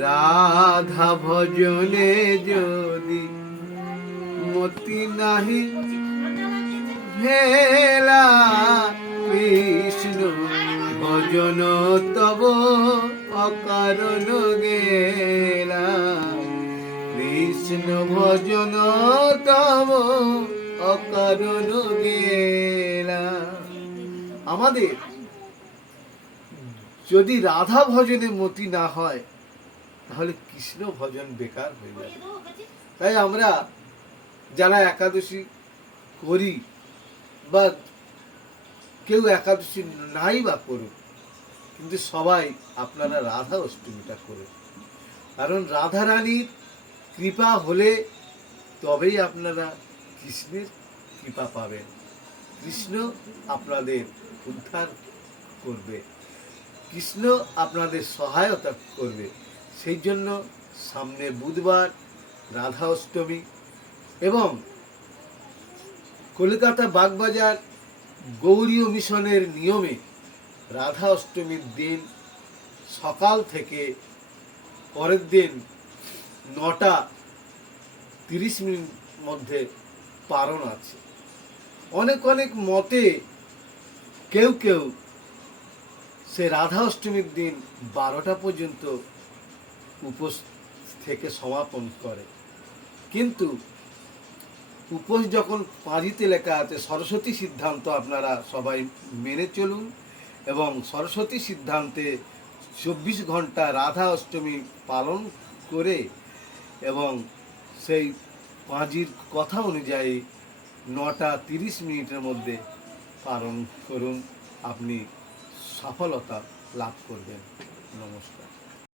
রাধা ভজনে যদি মতি নাহি ভেলা, কৃষ্ণ ভজন তব অকারণ গেলা, কৃষ্ণ ভজন তব অকারণ গেলা। আমাদের যদি রাধা ভজনে মতি না হয় তাহলে কৃষ্ণ ভজন বেকার হয়ে যাবে। তাই আমরা যারা একাদশী করি বা কেউ একাদশী নাই বা করুক, কিন্তু সবাই আপনারা রাধা অষ্টমীটা করুন। কারণ রাধা রানীর কৃপা হলে তবেই আপনারা কৃষ্ণের কৃপা পাবেন। কৃষ্ণ আপনাদের উদ্ধার করবে, কৃষ্ণ আপনাদের সহায়তা করবে। সেই জন্য সামনে বুধবার রাধা অষ্টমী এবং কলকাতা বাগবাজার গৌরীয় মিশনের নিয়মে রাধা অষ্টমীর দিন সকাল থেকে পরের দিন 9:30 মধ্যে পারণ আছে। অনেক অনেক মতে কেউ কেউ সে রাধা অষ্টমীর দিন 12টা পর্যন্ত উপোস থেকে সমাপন করে। কিন্তু উপোস যখন পাঁজিতে লেখা আছে সরস্বতী সিদ্ধান্ত, আপনারা সবাই মেনে চলুন এবং সরস্বতী সিদ্ধান্তে 24 ঘন্টা রাধা অষ্টমী পালন করে এবং সেই পাঁজির কথা অনুযায়ী 9:30 মধ্যে পালন করুন, আপনি সফলতা লাভ করবেন। নমস্কার।